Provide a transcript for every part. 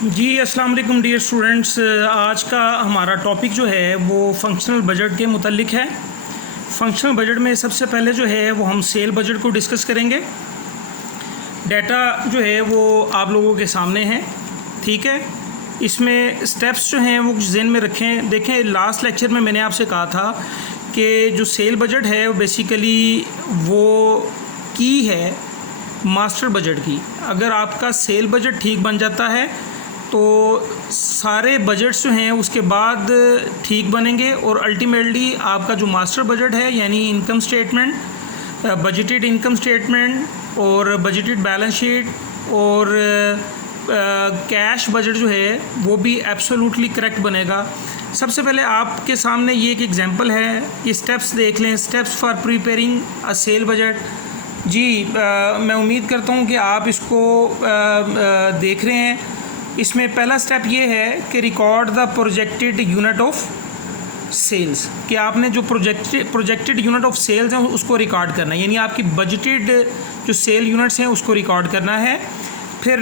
जी अस्सलाम वालेकुम dear students. आज का हमारा टॉपिक जो है वो फंक्शनल बजट के मुतल्लिक है। फंक्शनल बजट में सबसे पहले जो है वो हम सेल बजट को डिस्कस करेंगे। डाटा जो है वो आप लोगों के सामने है, ठीक है। इसमें स्टेप्स जो हैं वो कुछ ज़हन में रखें। देखें, लास्ट लेक्चर में मैंने आपसे कहा था कि जो सेल बजट है वो बेसिकली वो की है मास्टर बजट की। अगर आपका सेल बजट ठीक बन जाता है तो सारे बजट्स जो हैं उसके बाद ठीक बनेंगे और अल्टीमेटली आपका जो मास्टर बजट है यानी income statement, budgeted income statement और बजटेड बैलेंस शीट और कैश बजट जो है वो भी एब्सोल्युटली करेक्ट बनेगा। सबसे पहले आपके सामने ये एक एग्जांपल है, ये स्टेप्स देख लें। Steps for preparing a sale budget. जी मैं उम्मीद करता हूँ कि आप इसको देख रहे हैं। इसमें पहला स्टेप ये है कि record the projected unit of sales, कि आपने जो प्रोजेक्टेड यूनिट ऑफ सेल्स हैं उसको रिकॉर्ड करना है, यानी आपकी बजटेड जो सेल यूनिट्स हैं उसको रिकॉर्ड करना है। फिर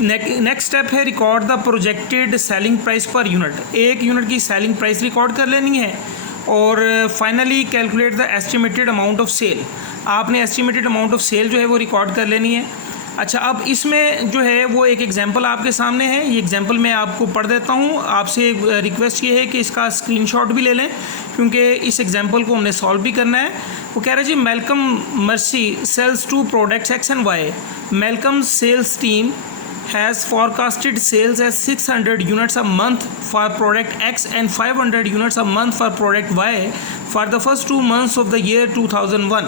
नेक्स्ट स्टेप है record the projected selling price per unit. एक यूनिट की सेलिंग प्राइस रिकॉर्ड कर लेनी है। और finally calculate the estimated amount of sale. आपने एस्टिमेटेड अमाउंट ऑफ सेल जो है वो रिकॉर्ड कर लेनी है। अच्छा, अब इसमें जो है वो एक एग्जांपल आपके सामने है। ये एग्जांपल मैं आपको पढ़ देता हूँ। आपसे रिक्वेस्ट ये है कि इसका स्क्रीनशॉट भी ले लें क्योंकि इस एग्जांपल को हमने सॉल्व भी करना है। वो कह रहे जी, Malcolm Mercy sells two products X and Y. Malcolm sales team has forecasted sales as 600 units a month for product X and 500 units a month for product Y for the first 2 months of the year 2001।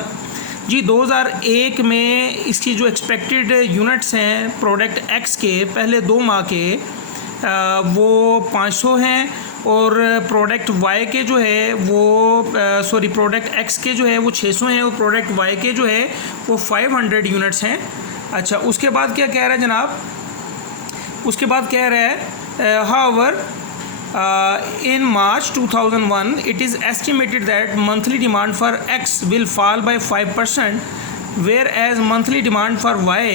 जी 2001 में इसकी जो expected units हैं product X के पहले 2 माह के वो 500 हैं और प्रोडक्ट Y के जो है वो प्रोडक्ट X के जो है वो 600 हैं और प्रोडक्ट Y के जो है वो 500 यूनिट्स हैं। अच्छा, उसके बाद क्या कह रहा है जनाब? उसके बाद कह रहा है however in March 2001 it is estimated that monthly demand for X will fall by 5%, whereas monthly demand for Y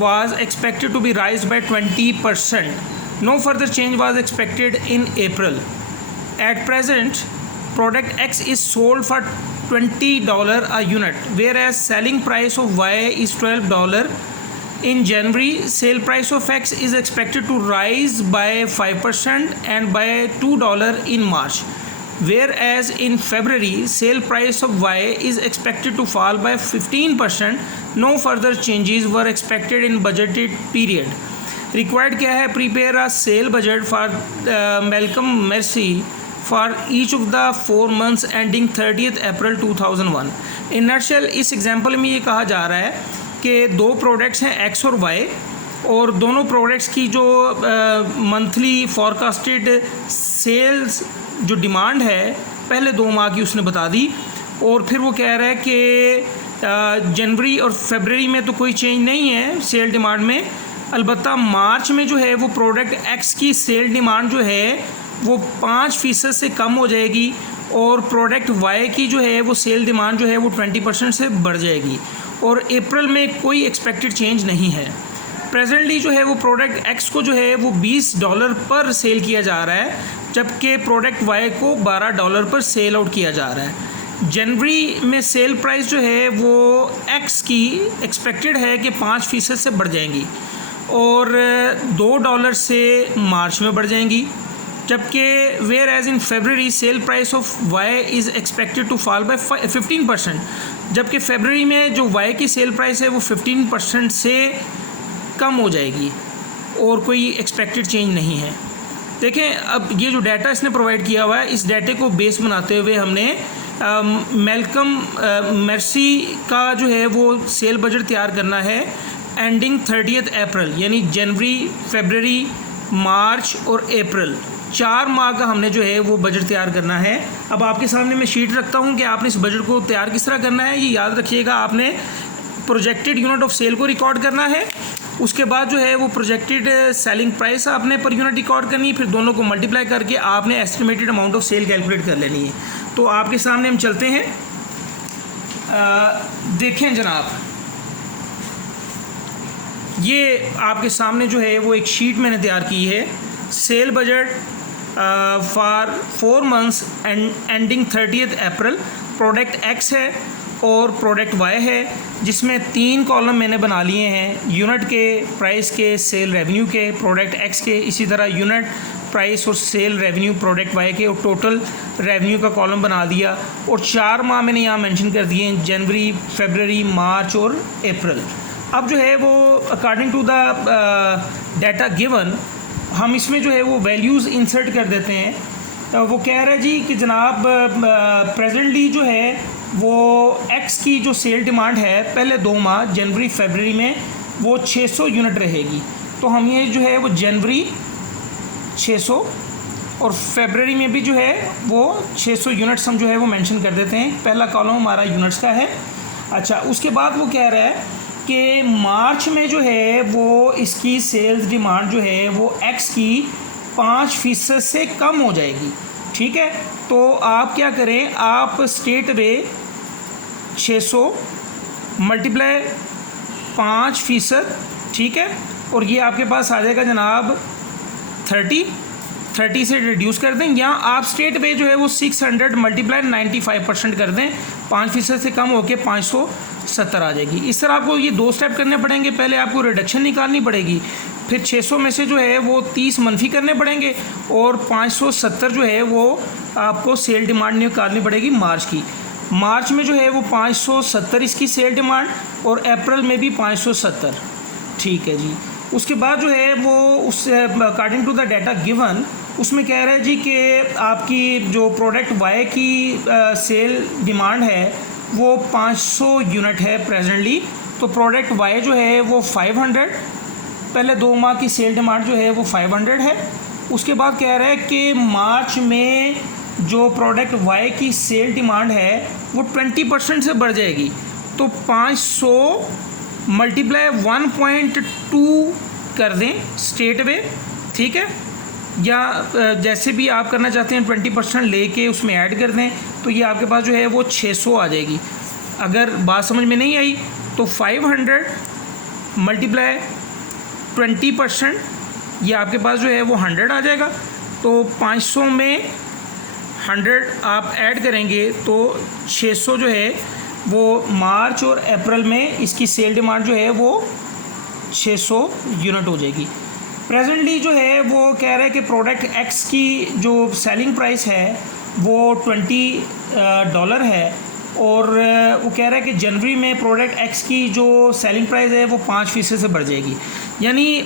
was expected to be rise by 20%. No further change was expected in April. At present, product X is sold for $20 a unit, whereas selling price of Y is $12. In January, sale price of X is expected to rise by 5% and by $2 in March, whereas in February, sale price of Y is expected to fall by 15%. No further changes were expected in budgeted period. Required क्या है? Prepare a sale budget for Malcolm Mercy for each of the 4 months ending 30th April 2001. In nutshell, इस example में ये कहा जा रहा है कि 2 प्रोडक्ट्स हैं X और Y और दोनों प्रोडक्ट्स की जो मंथली फॉरकास्टेड सेल्स जो डिमांड है पहले 2 माह की उसने बता दी। और फिर वो कह रहा है कि जनवरी और फरवरी में तो कोई चेंज नहीं है सेल डिमांड में, अलबत्ता मार्च में जो है वो प्रोडक्ट X की सेल डिमांड जो है वो 5% से कम हो जाएगी और प्रोडक्ट Y की जो है वो सेल डिमांड जो है वो 20% से बढ़ जाएगी। और अप्रैल में कोई एक्सपेक्टेड चेंज नहीं है। प्रेजेंटली जो है वो प्रोडक्ट X को जो है वो $20 पर सेल किया जा रहा है, जबकि प्रोडक्ट Y को $12 पर सेल आउट किया जा रहा है। जनवरी में सेल प्राइस जो है वो X की एक्सपेक्टेड है कि 5% से बढ़ जाएंगी और $2 से मार्च में बढ़ जाएंगी, जबकि whereas in February sale price of Y is expected to fall by 15%, जबकि फरवरी में जो Y की सेल प्राइस है वो 15% से कम हो जाएगी और कोई एक्सपेक्टेड चेंज नहीं है। देखें, अब ये जो डाटा इसने प्रोवाइड किया हुआ है, इस डाटे को बेस बनाते हुए हमने मेलकम मर्सी का जो है वो सेल बजट तैयार करना है एंडिंग 30th अप्रैल, यानी जनवरी, फरवरी, मार्च और अप्रैल 4 माह का हमने जो है वो बजट तैयार करना है। अब आपके सामने मैं शीट रखता हूँ कि आपने इस बजट को तैयार किस तरह करना है। ये याद रखिएगा, आपने प्रोजेक्टेड यूनिट ऑफ सेल को रिकॉर्ड करना है, उसके बाद जो है वो प्रोजेक्टेड सेलिंग प्राइस आपने पर यूनिट रिकॉर्ड करनी है, फिर दोनों को मल्टीप्लाई करके आपने estimated amount of sale calculate कर लेनी है। तो आपके सामने हम चलते हैं। देखें जनाब, ये आपके सामने जो है वो एक शीट मैंने तैयार की है। Cell budget for 4 months ending 30 April, product x है और प्रोडक्ट वाई है, जिसमें 3 कॉलम मैंने बना लिए हैं, यूनिट के, प्राइस के, सेल रेवेन्यू के, प्रोडक्ट एक्स के, इसी तरह यूनिट, प्राइस और सेल रेवेन्यू प्रोडक्ट वाई के, और टोटल रेवेन्यू का कॉलम बना दिया। और 4 माह मैंने यहाँ मेंशन कर दिए हैं, जनवरी, फरवरी, मार्च और अप्रैल। अब जो है वो according to the data given हम इसमें जो है वो वैल्यूज़ इंसर्ट कर देते हैं। तो वो कह रहा है जी कि जनाब प्रेजेंटली जो है वो एक्स की जो सेल डिमांड है पहले 2 माह जनवरी फरवरी में वो 600 यूनिट रहेगी। तो हम ये जो है वो जनवरी 600 और फरवरी में भी जो है वो 600 यूनिट्स हम जो है वो मेंशन कर देते हैं। पहला कॉलम हमारा यूनिट्स का है। अच्छा, उसके बाद वो कह रहा है कि मार्च में जो है वो इसकी सेल्स डिमांड जो है वो एक्स की 5% से कम हो जाएगी। ठीक है, तो आप क्या करें, आप स्ट्रेट वे 600 मल्टीप्लाई 5%, ठीक है, और ये आपके पास आ जाएगा जनाब 30 से रिड्यूस कर दें, या आप स्ट्रेट वे जो है वो 600 मल्टीप्लाई 95% कर दें, 5% से कम होके 570 आ जाएगी। इस तरह आपको ये 2 स्टेप करने पड़ेंगे। पहले आपको रिडक्शन निकालनी पड़ेगी, फिर 600 में से जो है वो 30 मनफी करने पड़ेंगे, और 570 जो है वो आपको सेल डिमांड निकालनी पड़ेगी मार्च की। मार्च में जो है वो 570 इसकी सेल डिमांड, और अप्रैल में भी 570। ठीक है जी। उसके बाद जो है वो उस according to the data given उसमें कह रहा है जी कि आपकी जो प्रोडक्ट वाई की सेल डिमांड है वो 500 यूनिट है प्रेजेंटली। तो प्रोडक्ट वाई जो है वो 500, पहले 2 माह की सेल डिमांड जो है वो 500 है। उसके बाद कह रहा है कि मार्च में जो प्रोडक्ट वाई की सेल डिमांड है वो 20% से बढ़ जाएगी। तो 500 मल्टीप्लाई 1.2 कर दें स्ट्रेट वे, ठीक है, या जैसे भी आप करना चाहते हैं 20% लेके उसमें ऐड कर दें, तो ये आपके पास जो है वो 600 आ जाएगी। अगर बात समझ में नहीं आई तो 500 मल्टीप्लाई 20%, ये आपके पास जो है वो 100 आ जाएगा। तो 500 में 100 आप ऐड करेंगे तो 600 जो है वो मार्च और अप्रैल में इसकी सेल डिमांड जो है वो 600 यूनिट हो जाएगी। प्रेजेंटली जो है वो कह रहा है कि प्रोडक्ट एक्स की जो सेलिंग प्राइस है वो $20 है, और वो कह रहा है कि जनवरी में प्रोडक्ट एक्स की जो सेलिंग प्राइस है वो 5% से बढ़ जाएगी। यानी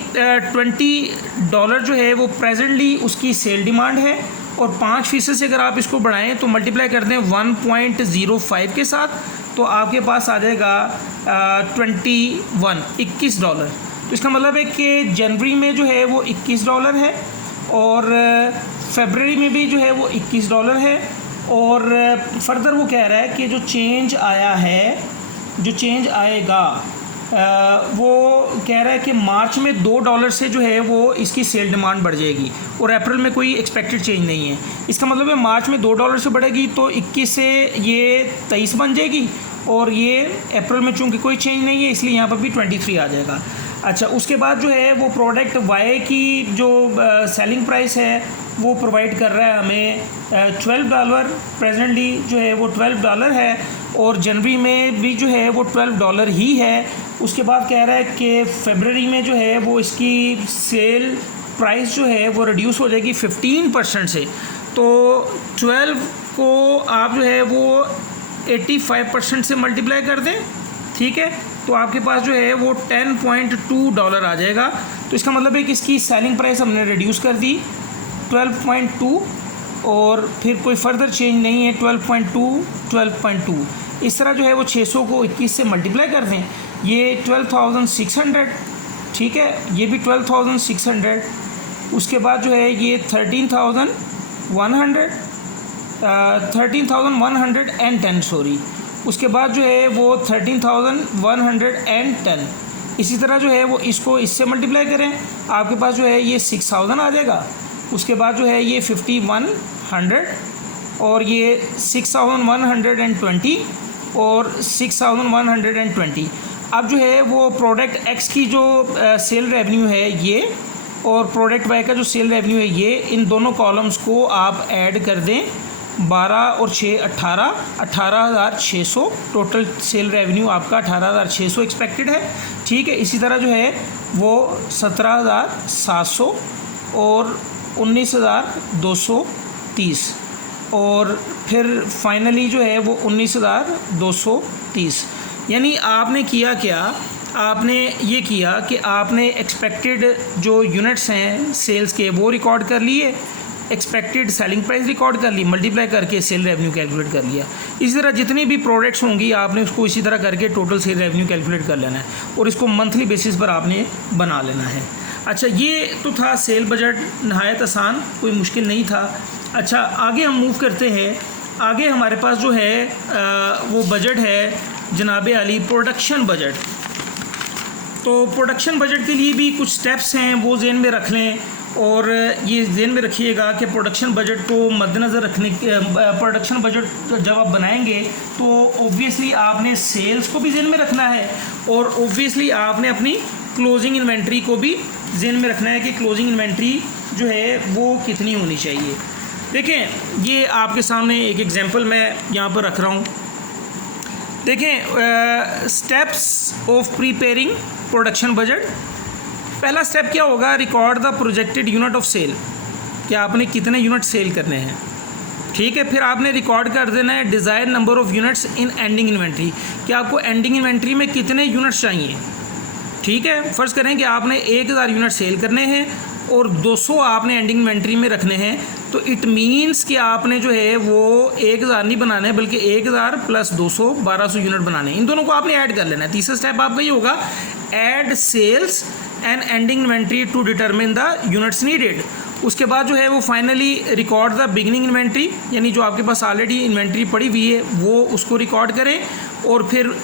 $20 जो है वो प्रेजेंटली उसकी सेल डिमांड है, और 5% से अगर आप इसको बढ़ाएं तो मल्टीप्लाई कर दें 1.05 के साथ, तो आपके पास आ जाएगा $21। तो इसका मतलब है कि जनवरी में जो है वो $21 है, और फरवरी में भी जो है वो $21 है। और फर्दर वो कह रहा है कि जो चेंज आया है, जो चेंज आएगा वो कह रहा है कि मार्च में $2 से जो है वो इसकी सेल डिमांड बढ़ जाएगी, और अप्रैल में कोई एक्सपेक्टेड चेंज नहीं है। इसका मतलब है मार्च में $2 से बढ़ेगी तो 21 से ये 23 बन जाएगी, और ये अप्रैल में चूँकि कोई चेंज नहीं है इसलिए यहाँ पर भी 23 आ जाएगा। अच्छा, उसके बाद जो है वो प्रोडक्ट वाई की जो सेलिंग प्राइस है वो प्रोवाइड कर रहा है हमें $12। प्रेजेंटली जो है वो $12 है, और जनवरी में भी जो है वो $12 ही है। उसके बाद कह रहा है कि फरवरी में जो है वो इसकी सेल प्राइस जो है वो रिड्यूस हो जाएगी 15% से। तो 12 को आप जो है वो 85% से मल्टीप्लाई कर दें, ठीक है, तो आपके पास जो है वो $10.2 आ जाएगा। तो इसका मतलब है कि इसकी सेलिंग प्राइस हमने रिड्यूस कर दी 12.2, और फिर कोई फर्दर चेंज नहीं है, 12.2। इस तरह जो है वो 600 को 21 से मल्टीप्लाई कर दें, ये 12,600, ठीक है, ये भी 12,600। उसके बाद जो है ये 13,110 सॉरी, उसके बाद जो है वो 13,110। इसी तरह जो है वो इसको इससे मल्टीप्लाई करें, आपके पास जो है ये 6,000 आ जाएगा। उसके बाद जो है ये 5,100, और ये 6,120 और 6,120। अब जो है वो प्रोडक्ट एक्स की जो सेल रेवेन्यू है ये, और प्रोडक्ट वाई का जो सेल रेवेन्यू है ये, इन दोनों कॉलम्स को आप ऐड कर दें। 12 और 6 18, 18,600 टोटल सेल रेवेन्यू आपका 18,600 एक्सपेक्टेड है। ठीक है, इसी तरह जो है वो 17,700 और 19,230 और फिर फाइनली जो है वो 19,230। यानी आपने किया क्या, आपने ये किया कि आपने एक्सपेक्टेड जो यूनिट्स हैं सेल्स के वो रिकॉर्ड कर लिए, एक्सपेक्टेड सेलिंग प्राइस रिकॉर्ड कर ली, मल्टीप्लाई करके सेल रेवेन्यू कैलकुलेट कर लिया। इसी तरह जितनी भी प्रोडक्ट्स होंगी आपने उसको इसी तरह करके टोटल सेल रेवेन्यू कैलकुलेट कर लेना है और इसको मंथली बेसिस पर आपने बना लेना है। अच्छा, ये तो था सेल बजट, नहायत आसान, कोई मुश्किल नहीं था। अच्छा, आगे हम मूव करते हैं। आगे हमारे पास जो है वो बजट है जनाब अली प्रोडक्शन बजट। तो प्रोडक्शन बजट के लिए भी कुछ स्टेप्स हैं, वो ज़हन में रख लें और ये ज़हन में रखिएगा कि प्रोडक्शन बजट को मद्देनज़र रखने प्रोडक्शन बजट जब आप बनाएंगे तो ऑब्वियसली आपने सेल्स को भी ज़हन में रखना है और ऑब्वियसली आपने अपनी क्लोजिंग इन्वेंट्री को भी ज़हन में रखना है कि क्लोजिंग इन्वेंट्री जो है वो कितनी होनी चाहिए। देखें, ये आपके सामने एक एग्जांपल मैं यहाँ पर रख रहा हूँ। देखें, steps of preparing production budget. पहला स्टेप क्या होगा, record the projected unit of sale, कि आपने कितने यूनिट सेल करने हैं। ठीक है, फिर आपने रिकॉर्ड कर देना है desire number of units in ending inventory, कि आपको एंडिंग इन्वेंट्री में कितने यूनिट्स चाहिए। ठीक है, फ़र्ज़ करें कि आपने 1000 यूनिट सेल करने हैं और 200 आपने एंडिंग इन्वेंट्री में रखने हैं, तो इट मीन्स कि आपने जो है वो 1000 नहीं बनाना है बल्कि 1000 + 200 1200 यूनिट बनाने हैं। इन दोनों को आपने ऐड कर लेना है। तीसरा स्टेप आपका ये होगा, add sales and ending inventory to determine the units needed. उसके बाद जो है वो finally record the beginning inventory, यानी जो आपके पास ऑलरेडी इन्वेंट्री पड़ी हुई है वो उसको रिकॉर्ड करें और फिर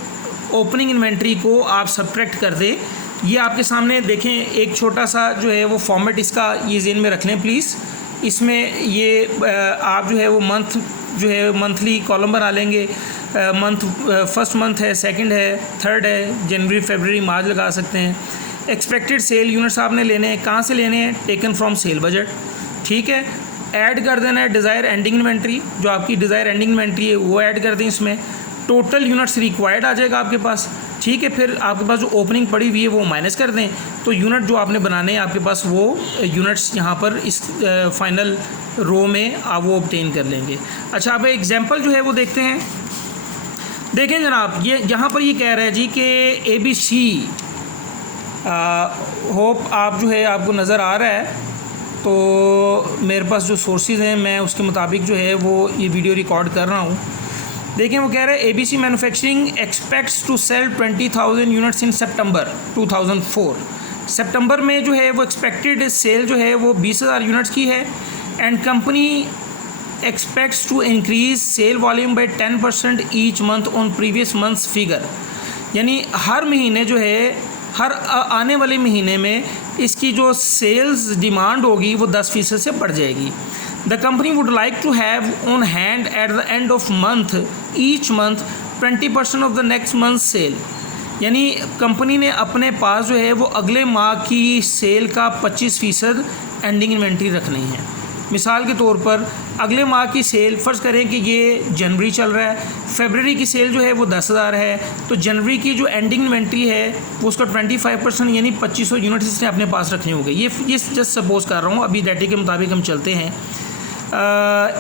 ओपनिंग इन्वेंट्री को आप सब्ट्रैक्ट कर दें। ये आपके सामने देखें, एक छोटा सा जो है वो फॉर्मेट इसका ये ज़हन में रख लें प्लीज़। इसमें ये आप जो है वो मंथ जो है मंथली कॉलम बना लेंगे। मंथ फर्स्ट मंथ है, सेकंड है, थर्ड है, जनवरी फरवरी मार्च लगा सकते हैं। एक्सपेक्टेड सेल यूनिट्स आपने लेने हैं, कहाँ से लेने हैं, टेकन फ्रॉम सेल बजट। ठीक है, ऐड कर देना है डिज़ायर एंडिंग इन्वेंट्री, जो आपकी डिज़ायर एंडिंग इन्वेंट्री है वो ऐड कर दें इसमें। टोटल यूनिट्स रिक्वायर्ड आ जाएगा आपके पास। ठीक है, फिर आपके पास जो ओपनिंग पड़ी हुई है वो माइनस कर दें, तो यूनिट जो आपने बनाने हैं आपके पास वो यूनिट्स यहाँ पर इस फाइनल रो में आप वो ऑब्टेन कर लेंगे। अच्छा, अब एग्जांपल जो है वो देखते हैं। देखें जनाब, ये यहाँ पर ये कह रहा है जी कि ABC, होप आप जो है आपको नज़र आ रहा है, तो मेरे पास जो सोर्सेज हैं मैं उसके मुताबिक जो है वो ये वीडियो रिकॉर्ड कर रहा हूँ। देखें, वो कह रहा है ABC manufacturing expects to sell 20,000 units in September 2004। सितंबर में जो है वो एक्सपेक्टेड सेल जो है वो 20,000 यूनिट्स की है and company expects to increase sale volume by 10% each month on previous month's figure. यानी हर महीने जो है, हर आने वाले महीने में इसकी जो सेल्स डिमांड होगी वो 10% से बढ़ जाएगी। The company would like to have on hand at the end of month each month 20% of the next month's sale। यानी कंपनी ने अपने पास जो है वो अगले माह की सेल का 25% एंडिंग इन्वेंट्री रखनी है। मिसाल के तौर पर अगले माह की सेल, फ़र्ज़ करें कि ये जनवरी चल रहा है, फरवरी की सेल जो है वो 10,000 है, तो जनवरी की जो एंडिंग इन्वेंट्री है वो उसका 25% यानी 2500 यूनिट्स इसने अपने पास रखने होंगे। ये जस्ट सपोज कर रहा हूँ, अभी डाटा के मुताबिक हम चलते हैं।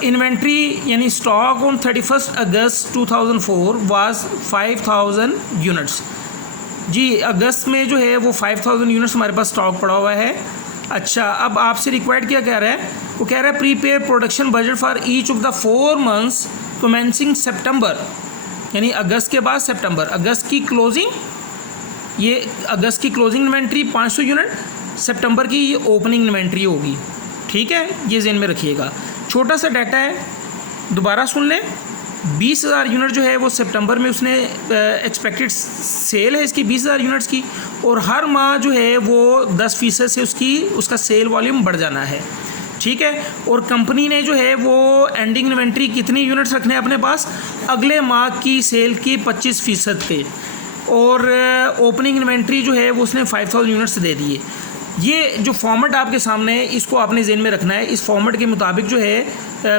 इन्वेंट्री यानी stock on 31 August 2004 was 5,000 units. जी, अगस्त में जो है वो 5,000 यूनिट्स हमारे पास स्टॉक पड़ा हुआ है। अच्छा, अब आपसे रिक्वायर्ड क्या कह रहा है, वो कह रहा है prepare production budget for each of the 4 months commencing September, यानी अगस्त के बाद सितंबर। अगस्त की क्लोजिंग, ये अगस्त की क्लोजिंग इन्वेंट्री 500 यूनिट, सितंबर की ये ओपनिंग इन्वेंट्री होगी। ठीक है, ये ज़हन में रखिएगा। छोटा सा डाटा है, दोबारा सुन लें। 20,000 यूनिट जो है वो सितंबर में उसने एक्सपेक्टेड सेल है इसकी 20,000 यूनिट्स की, और हर माह जो है वो 10% से उसका सेल वॉल्यूम बढ़ जाना है। ठीक है, और कंपनी ने जो है वो एंडिंग इन्वेंट्री कितनी यूनिट्स रखने हैं अपने पास, अगले माह की सेल की 25% पे। और ओपनिंग इन्वेंट्री जो है वो उसने 5000 यूनिट्स दे दिए। ये जो फॉर्मेट आपके सामने है इसको आपने ज़हन में रखना है। इस फॉर्मेट के मुताबिक जो है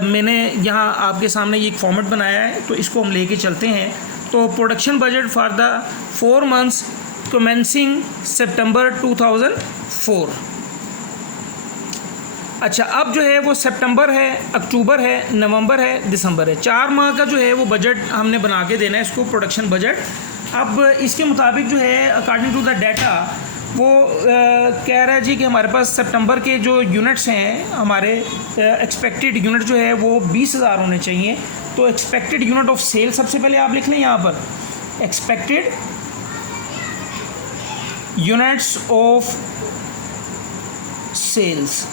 मैंने यहाँ आपके सामने ये एक फॉर्मेट बनाया है, तो इसको हम लेके चलते हैं। तो production budget for the 4 months commencing September 2004। अच्छा, अब जो है वो सितंबर है, अक्टूबर है, नवंबर है, दिसंबर है, 4 माह का जो है वो बजट हमने बना के देना है इसको, प्रोडक्शन बजट। अब इसके मुताबिक जो है अकॉर्डिंग टू द डाटा वो कह रहा है जी कि हमारे पास सितंबर के जो यूनिट्स हैं, हमारे एक्सपेक्टेड यूनिट जो है वो 20,000 होने चाहिए। तो एक्सपेक्टेड यूनिट ऑफ सेल सबसे पहले आप लिख लें यहाँ पर, expected units of sales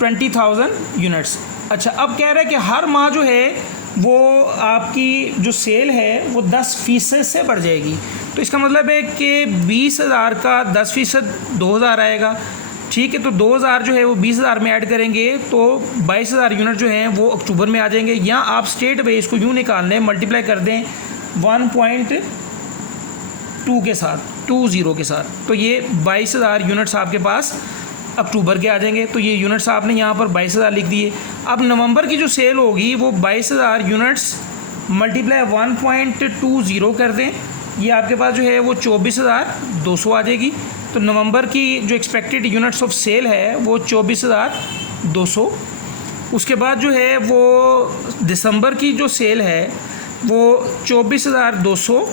20,000 units. अच्छा, अब कह रहा है कि हर माह जो है वो आपकी जो सेल है वो 10% से बढ़ जाएगी। तो इसका मतलब है कि 20,000 का 10% 2,000 आएगा। ठीक है, तो 2,000 जो है वो 20,000 में ऐड करेंगे तो 22,000 यूनिट जो हैं वो अक्टूबर में आ जाएंगे। या आप स्टेट वे इसको यूँ निकाल लें, मल्टीप्लाई कर दें 1.2 के साथ, 20 के साथ, तो ये 22,000 यूनिट्स आपके पास अक्टूबर के आ जाएंगे। तो ये यूनिट्स आपने यहाँ पर 22,000 लिख दिए। अब नवंबर की जो सेल होगी वो 22,000 यूनिट्स मल्टीप्लाई 1.20 कर दें, ये आपके पास जो है वो 24,200 आ जाएगी। तो नवंबर की जो एक्सपेक्टेड यूनिट्स ऑफ सेल है वो 24,200। उसके बाद जो है वो दिसंबर की जो सेल है वो 24,200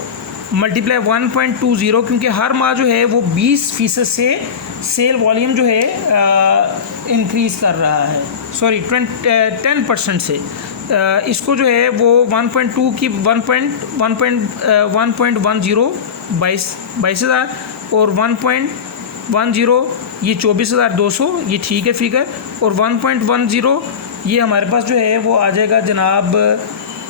मल्टीप्लाई 1.20, क्योंकि हर माह जो है वो 20% से सेल वॉल्यूम जो है इंक्रीज़ कर रहा है, सॉरी 10% से। इसको जो है वो 1.2 की 1.10 22,000 और 1.10 ये 24,200, ये ठीक है फिगर। और 1.10 ये हमारे पास जो है वो आ जाएगा जनाब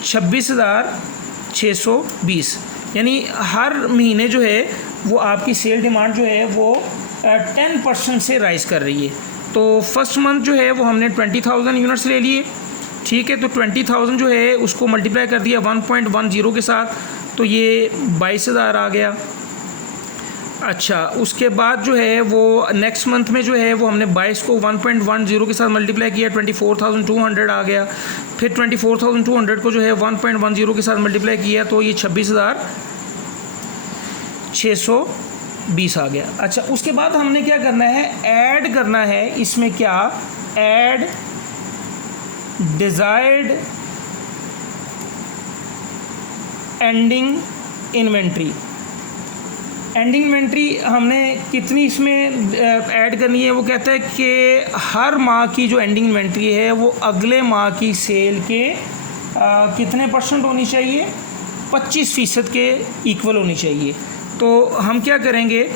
26,620। यानी हर महीने जो है वो आपकी सेल डिमांड जो है वो 10% से राइज़ कर रही है। तो फर्स्ट मंथ जो है वो हमने 20,000 यूनिट्स ले लिए। ठीक है, तो 20,000 जो है उसको मल्टीप्लाई कर दिया 1.10 के साथ, तो ये 22,000 आ गया। अच्छा, उसके बाद जो है वो नेक्स्ट मंथ में जो है वो हमने 22 को 1.10 के साथ मल्टीप्लाई किया, 24,200 आ गया। फिर 24,200 को जो है 1.10 के साथ मल्टीप्लाई किया तो ये 26,620 आ गया। अच्छा, उसके बाद हमने क्या करना है, ऐड करना है इसमें, क्या add desired ending inventory. Ending inventory हमने कितनी इसमें ऐड करनी है, वो कहता है कि हर माह की जो एंडिंग इन्वेंट्री है वो अगले माह की सेल के कितने % होनी चाहिए, 25% के इक्वल होनी चाहिए। तो हम क्या करेंगे,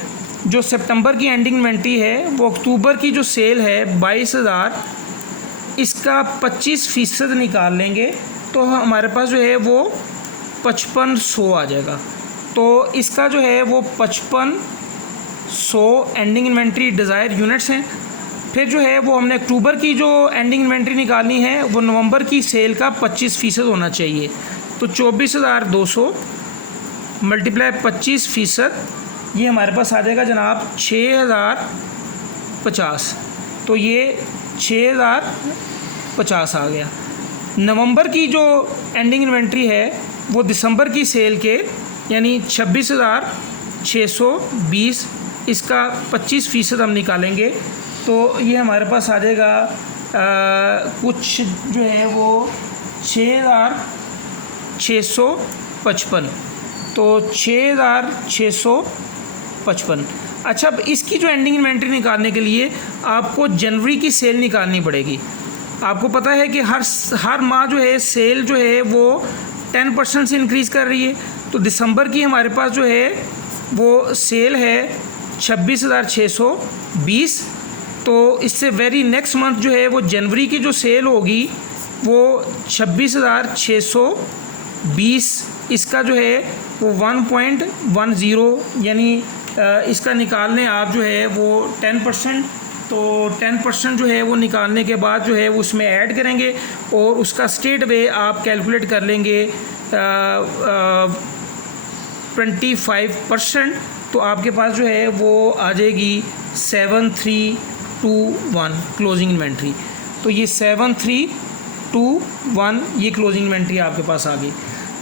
जो सितंबर की एंडिंग इन्वेंट्री है वो अक्टूबर की जो सेल है 22,000, इसका 25% निकाल लेंगे तो हमारे पास जो है वो 5500 आ जाएगा। तो इसका जो है वो 5500 एंडिंग इन्वेंट्री डिज़ायर यूनिट्स हैं। फिर जो है वो हमने अक्टूबर की जो एंडिंग इन्वेंट्री निकालनी है वो नवंबर की सेल का 25% होना चाहिए। तो 24,200 मल्टीप्लाई 25%, ये हमारे पास आ जाएगा जनाब 6,050। तो ये 6,050 आ गया। नवंबर की जो एंडिंग इन्वेंट्री है वो दिसंबर की सेल के यानी 26,620, इसका 25% हम निकालेंगे तो ये हमारे पास आ जाएगा कुछ जो है वो 6,655। तो 6,655। अच्छा, अब इसकी जो एंडिंग इन्वेंट्री निकालने के लिए आपको जनवरी की सेल निकालनी पड़ेगी। आपको पता है कि हर माह जो है सेल जो है वो 10% से इंक्रीज़ कर रही है। तो दिसंबर की हमारे पास जो है वो सेल है 26,620। तो इससे वेरी नेक्स्ट मंथ जो है वो जनवरी की जो सेल होगी वो 26,620, इसका जो है वो 1.10 यानी इसका निकालने आप जो है वो 10%। तो 10% जो है वो निकालने के बाद जो है वो उसमें ऐड करेंगे और उसका स्टेट वे आप कैलकुलेट कर लेंगे 25%, तो आपके पास जो है वो आ जाएगी 7321 क्लोजिंग इन्वेंट्री। तो ये 7321 ये क्लोजिंग इन्वेंट्री आपके पास आ गई।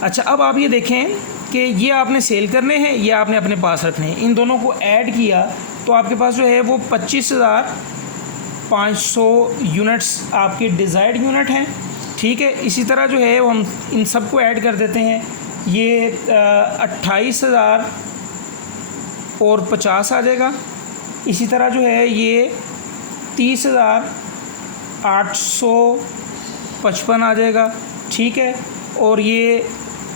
अच्छा, अब आप ये देखें कि ये आपने सेल करने हैं, ये आपने अपने पास रखने हैं। इन दोनों को ऐड किया तो आपके पास जो है वो 25,500 यूनिट्स आपके डिज़ायर्ड यूनिट हैं। ठीक है, इसी तरह जो है वो हम इन सब को ऐड कर देते हैं। ये 28,050 आ जाएगा। इसी तरह जो है ये 30,855 आ जाएगा। ठीक है, और ये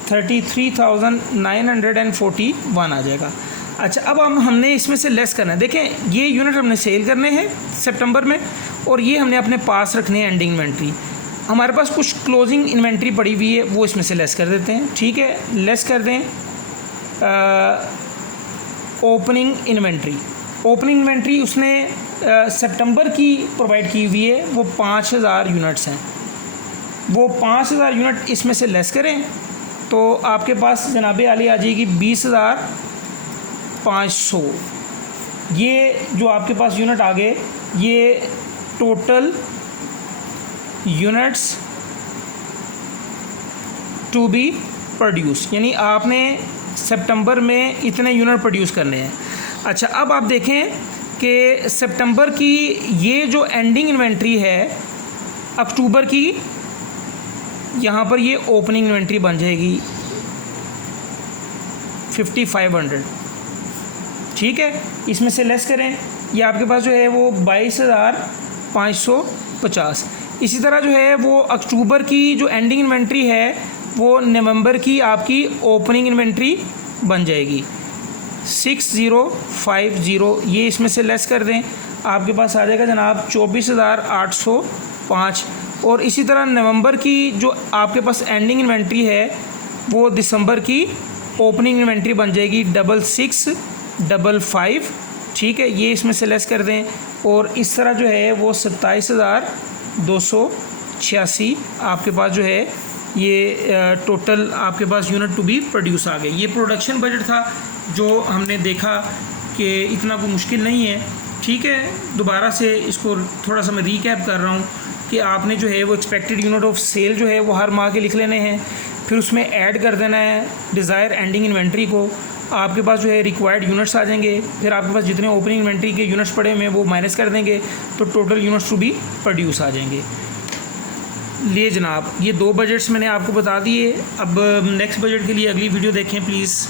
33,941 आ जाएगा। अच्छा, अब हमने इसमें से लेस करना है। देखें, ये यूनिट हमने सेल करने हैं सितंबर में, और ये हमने अपने पास रखने हैं एंडिंग इन्वेंट्री। हमारे पास कुछ क्लोजिंग इन्वेंट्री पड़ी हुई है, वो इसमें से लेस कर देते हैं। ठीक है, लेस कर दें ओपनिंग इन्वेंट्री। ओपनिंग इन्वेंट्री उसने सितंबर की प्रोवाइड की हुई है, वो 5,000 यूनिट्स हैं। वो 5,000 यूनिट इसमें से लेस करें तो आपके पास जनाब आली आ जाएगी 20,500। ये जो आपके पास यूनिट आ गए, ये total units to be produce, यानी आपने सितंबर में इतने यूनिट प्रोड्यूस करने हैं। अच्छा, अब आप देखें कि सितंबर की ये जो एंडिंग इन्वेंट्री है अक्टूबर की, यहाँ पर ये ओपनिंग इन्वेंट्री बन जाएगी 5,500। ठीक है, इसमें से लेस करें, ये आपके पास जो है वो 22,550। इसी तरह जो है वो अक्टूबर की जो एंडिंग इन्वेंट्री है वो नवंबर की आपकी ओपनिंग इन्वेंट्री बन जाएगी 6,050। ये इसमें से लेस कर दें, आपके पास आ जाएगा जनाब 24,805। और इसी तरह नवंबर की जो आपके पास एंडिंग इन्वेंट्री है वो दिसंबर की ओपनिंग इन्वेंट्री बन जाएगी 66,555। ठीक है, ये इसमें से लेस कर दें, और इस तरह जो है वो 27,286 आपके पास जो है ये टोटल आपके पास यूनिट टू बी प्रोड्यूस आ गए। ये प्रोडक्शन बजट था जो हमने देखा कि इतना कोई मुश्किल नहीं है। ठीक है, दोबारा से इसको थोड़ा सा मैं रीकैप कर रहा हूँ कि आपने जो है वो एक्सपेक्टेड यूनिट ऑफ सेल जो है वो हर माह के लिख लेने हैं, फिर उसमें ऐड कर देना है डिज़ायर एंडिंग इन्वेंट्री को। आपके पास जो है रिक्वायर्ड यूनिट्स आ जाएंगे, फिर आपके पास जितने ओपनिंग इन्वेंट्री के यूनिट्स पड़े हुए हैं वो माइनस कर देंगे, तो total units to be produce आ जाएंगे। लिए जनाब, ये 2 बजट्स मैंने आपको बता दिए। अब नेक्स्ट बजट के लिए अगली वीडियो देखें प्लीज़।